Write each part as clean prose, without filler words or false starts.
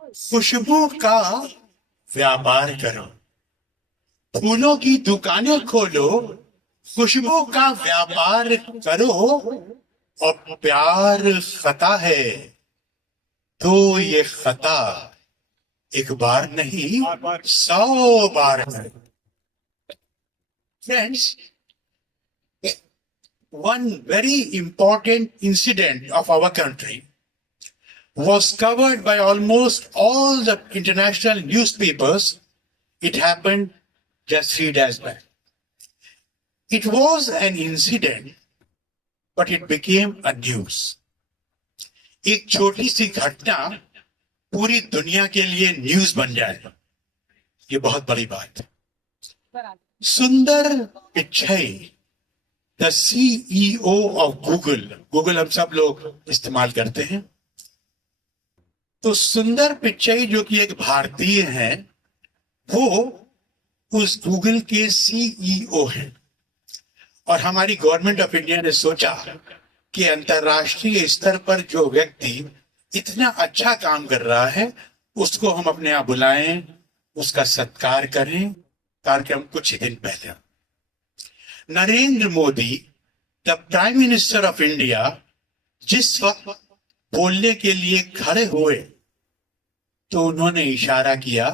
खुशबू का व्यापार करो, फूलों की दुकानें खोलो, खुशबू का व्यापार करो। और प्यार खता है तो ये खता एक बार नहीं 100 बार है। Friends, one very important incident of our country was covered by almost all the international newspapers. It happened just 3 days back. It was an incident, but it became a news. एक छोटी सी घटना पूरी दुनिया के लिए न्यूज बन जाए, ये बहुत बड़ी बात है। सुंदर Pichai, the CEO of Google हम सब लोग इस्तेमाल करते हैं। तो सुंदर पिचाई जो कि एक भारतीय हैं, वो उस गूगल के सीईओ हैं। और हमारी गवर्नमेंट ऑफ इंडिया ने सोचा कि अंतरराष्ट्रीय स्तर पर जो व्यक्ति इतना अच्छा काम कर रहा है उसको हम अपने यहाँ बुलाएं, उसका सत्कार करें। कार्यक्रम कुछ दिन पहले Narendra Modi, the prime minister of India, जिस वक्त बोलने के लिए खड़े हुए तो उन्होंने इशारा किया।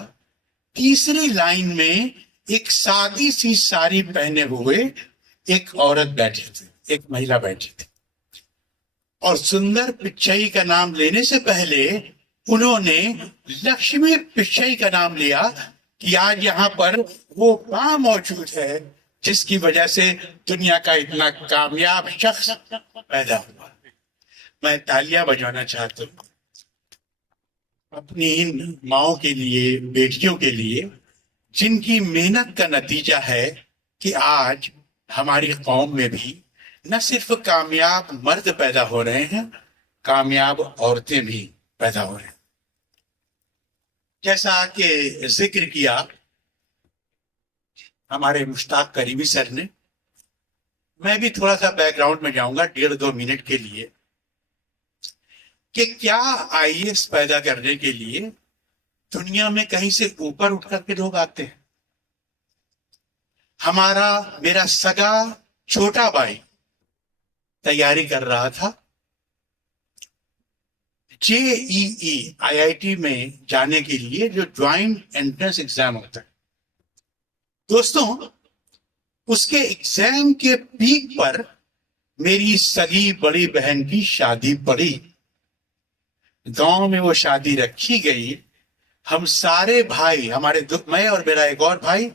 तीसरी लाइन में एक सादी सी साड़ी पहने हुए एक औरत बैठी थी, एक महिला बैठी थी। और सुंदर पिच्चई का नाम लेने से पहले उन्होंने लक्ष्मी पिच्चई का नाम लिया कि आज यहाँ पर वो मां मौजूद है जिसकी वजह से दुनिया का इतना कामयाब शख्स पैदा हुआ। मैं तालियां बजाना चाहता हूँ अपनी इन माओं के लिए, बेटियों के लिए, जिनकी मेहनत का नतीजा है कि आज हमारी कौम में भी न सिर्फ कामयाब मर्द पैदा हो रहे हैं, कामयाब औरतें भी पैदा हो रहे हैं। जैसा कि जिक्र किया हमारे मुश्ताक करीमी सर ने, मैं भी थोड़ा सा बैकग्राउंड में जाऊंगा 1.5-2 मिनट के लिए कि क्या आईएएस पैदा करने के लिए दुनिया में कहीं से ऊपर उठ करके लोग आते हैं। मेरा सगा छोटा भाई तैयारी कर रहा था जेईई आईआईटी में जाने के लिए, जो ज्वाइंट एंट्रेंस एग्जाम होता है। दोस्तों, उसके एग्जाम के पीक पर मेरी सगी बड़ी बहन की शादी पड़ी। गांव में वो शादी रखी गई। हम सारे भाई, मैं और मेरा एक और भाई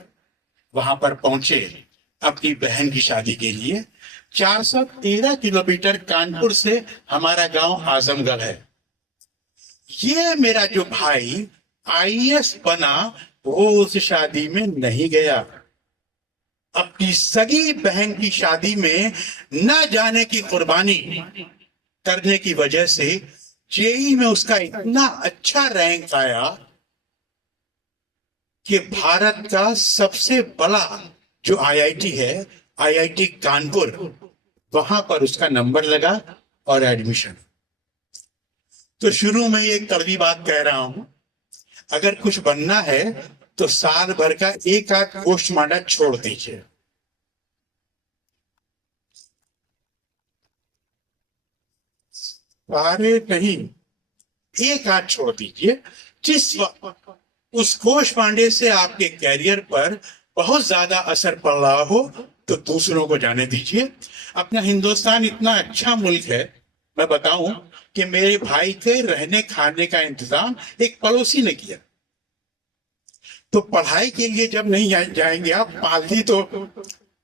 वहां पर पहुंचे अपनी बहन की शादी के लिए। 413 किलोमीटर कानपुर से हमारा गांव आजमगढ़ है। ये मेरा जो भाई आईएएस बना, वो उस शादी में नहीं गया। अपनी सगी बहन की शादी में न जाने की कुर्बानी करने की वजह से जेईई में उसका इतना अच्छा रैंक आया कि भारत का सबसे बड़ा जो आईआईटी है, आईआईटी कानपुर, वहां पर उसका नंबर लगा और एडमिशन। तो शुरू में एक कड़वी बात कह रहा हूं, अगर कुछ बनना है तो साल भर का एक आध पोस्टमार्टम छोड़ दीजिए। सारे नहीं, एक आध छोड़ दीजिए। जिस वक्त उस घोष पांडे से आपके कैरियर पर बहुत ज्यादा असर पड़ रहा हो तो दूसरों को जाने दीजिए। अपना हिंदुस्तान इतना अच्छा मुल्क है, मैं बताऊं कि मेरे भाई के रहने खाने का इंतजाम एक पड़ोसी ने किया। तो पढ़ाई के लिए जब नहीं जाएंगे आप पालधी, तो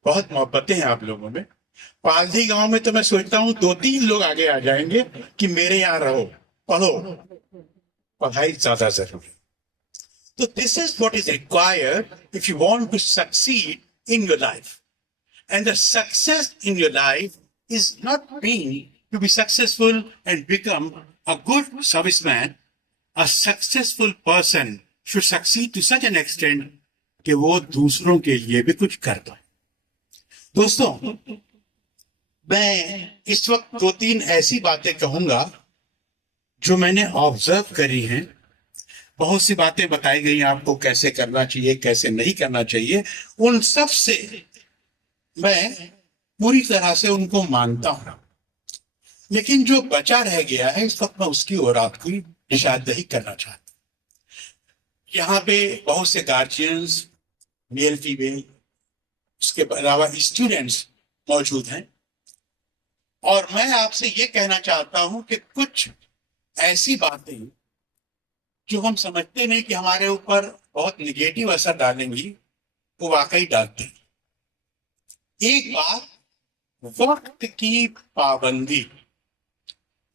बहुत मोहब्बतें हैं आप लोगों में। पालधी गांव में तो मैं सोचता हूँ 2-3 लोग आगे आ जाएंगे कि मेरे यहाँ रहो, पढ़ो, पढ़ाई ज्यादा जरूरी। So this is what is required if you want to succeed in your life. And the success in your life is not being to be successful and become a good serviceman. A successful person should succeed to such an extent कि वो दूसरों के लिए भी कुछ कर पाए। दोस्तों, मैं इस वक्त 2-3 ऐसी बातें कहूंगा जो मैंने ऑब्जर्व करी हैं, बहुत सी बातें बताई गई आपको कैसे करना चाहिए कैसे नहीं करना चाहिए। उन सब से मैं पूरी तरह से उनको मानता हूं, लेकिन जो बचा रह गया है इस वक्त मैं उसकी ओर आपकी निशानदेही करना चाहता हूं। यहाँ पे बहुत से गार्जियंस, मेल फीमेल, उसके अलावा स्टूडेंट्स मौजूद हैं, और मैं आपसे ये कहना चाहता हूं कि कुछ ऐसी बातें जो हम समझते नहीं कि हमारे ऊपर बहुत निगेटिव असर डालेंगी, वो वाकई डालते हैं। एक बात, वक्त की पाबंदी।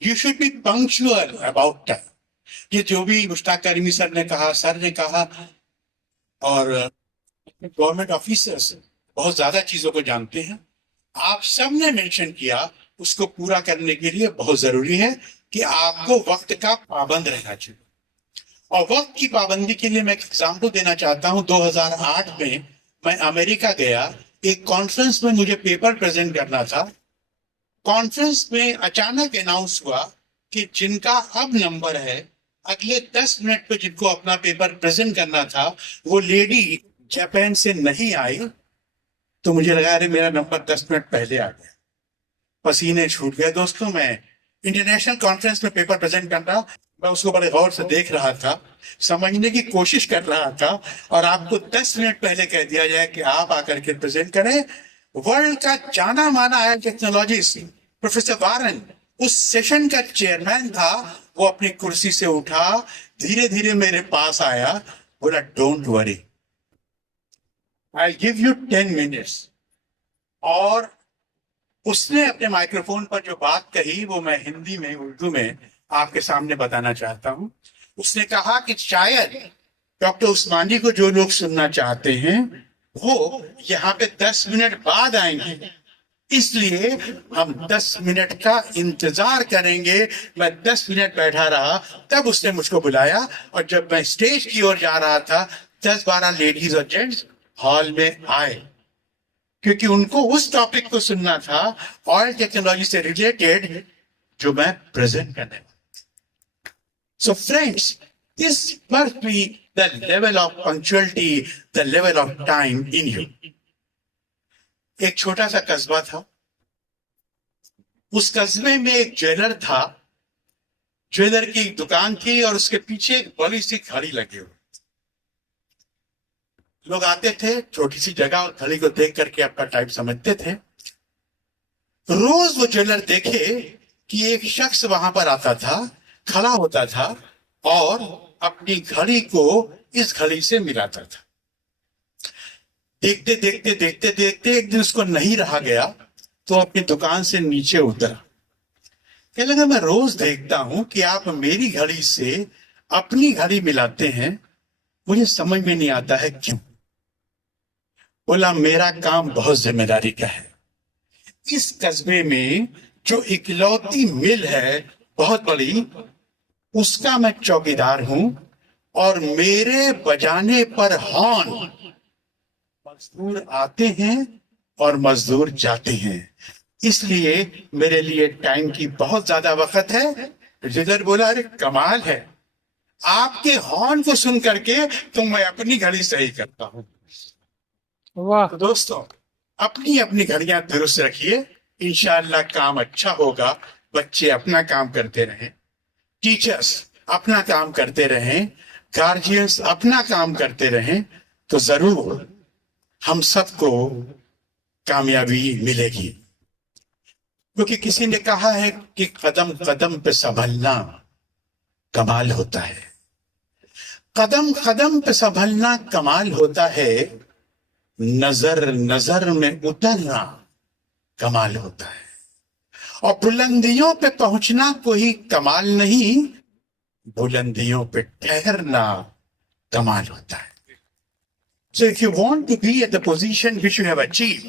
You should be punctual about time. ये जो भी मुश्ताक करीमी सर ने कहा, और गवर्नमेंट ऑफिसर्स बहुत ज्यादा चीजों को जानते हैं, आप सबने मेंशन किया, उसको पूरा करने के लिए बहुत जरूरी है कि आपको वक्त का पाबंद रहना चाहिए। और वक्त की पाबंदी के लिए मैं एक एग्जाम्पल देना चाहता हूं। 2008 में मैं अमेरिका गया, एक कॉन्फ्रेंस में मुझे पेपर प्रेजेंट करना था। कॉन्फ्रेंस में अचानक अनाउंस हुआ कि जिनका अब नंबर है, अगले 10 मिनट पे जिनको अपना पेपर प्रेजेंट करना था, वो लेडी जापान से नहीं आई। तो मुझे लगा अरे मेरा नंबर 10 मिनट पहले आ गया, पसीने छूट गए। दोस्तों, मैं इंटरनेशनल कॉन्फ्रेंस में पेपर प्रेजेंट कर रहा, मैं उसको बड़े गौर से देख रहा था, समझने की कोशिश कर रहा था, और आपको 10 मिनट पहले कह दिया जाए कि आप आकर के प्रेजेंट करें। वर्ल्ड का जाना माना है टेक्नोलॉजिस्ट प्रोफेसर वारन उस सेशन का चेयरमैन था। वो अपनी कुर्सी से उठा, धीरे धीरे मेरे पास आया, बोला don't worry, I give you 10 minutes. और उसने अपने माइक्रोफोन पर जो बात कही वो मैं हिंदी में, उर्दू में आपके सामने बताना चाहता हूं। उसने कहा कि शायद डॉक्टर उस्मानी को जो लोग सुनना चाहते हैं वो यहाँ पे 10 मिनट बाद आएंगे, इसलिए हम 10 मिनट का इंतजार करेंगे। मैं 10 मिनट बैठा रहा, तब उसने मुझको बुलाया, और जब मैं स्टेज की ओर जा रहा था 10-12 लेडीज और जेंट्स हॉल में आए, क्योंकि उनको उस टॉपिक को सुनना था, ऑयल टेक्नोलॉजी से रिलेटेड, जो मैं प्रेजेंट करने वाला। So friends, this must be the level of punctuality, the level of time in you. एक छोटा सा कस्बा था, उस कस्बे में एक ज्वेलर था, ज्वेलर की दुकान थी, और उसके पीछे एक बड़ी सी घड़ी लगी हुई। लोग आते थे, छोटी सी जगह, और घड़ी को देख करके अपना टाइम समझते थे। रोज वो ज्वेलर देखे कि एक शख्स वहां पर आता था, खड़ा होता था, और अपनी घड़ी को इस घड़ी से मिलाता था। देखते देखते देखते देखते एक दिन उसको नहीं रहा गया, तो अपनी दुकान से नीचे उतरा। कहने लगा मैं रोज देखता हूं कि आप मेरी घड़ी से अपनी घड़ी मिलाते हैं, मुझे समझ में नहीं आता है क्यों। बोला मेरा काम बहुत जिम्मेदारी का है। इस कस्बे में जो इकलौती मिल है बहुत बड़ी, उसका मैं चौकीदार हूं, और मेरे बजाने पर हॉर्न मजदूर आते हैं और मजदूर जाते हैं, इसलिए मेरे लिए टाइम की बहुत ज्यादा वक्त है। जिधर बोला अरे कमाल है, आपके हॉर्न को सुन करके तो मैं अपनी घड़ी सही करता हूं। वाह। तो दोस्तों, अपनी अपनी घड़ियां दुरुस्त रखिए, इंशाअल्लाह काम अच्छा होगा। बच्चे अपना काम करते रहें, टीचर्स अपना काम करते रहें, गार्जियंस अपना काम करते रहें, तो जरूर हम सबको कामयाबी मिलेगी। क्योंकि किसी ने कहा है कि कदम कदम पे संभलना कमाल होता है, कदम कदम पे संभलना कमाल होता है, नजर नजर में उतरना कमाल होता है, और बुलंदियों पे पहुंचना कोई कमाल नहीं, बुलंदियों पे ठहरना कमाल होता है। So if you want to be at the position which you have achieved,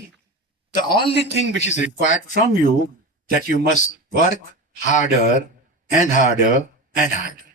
the only thing which is required from you, that you must work harder and harder and harder.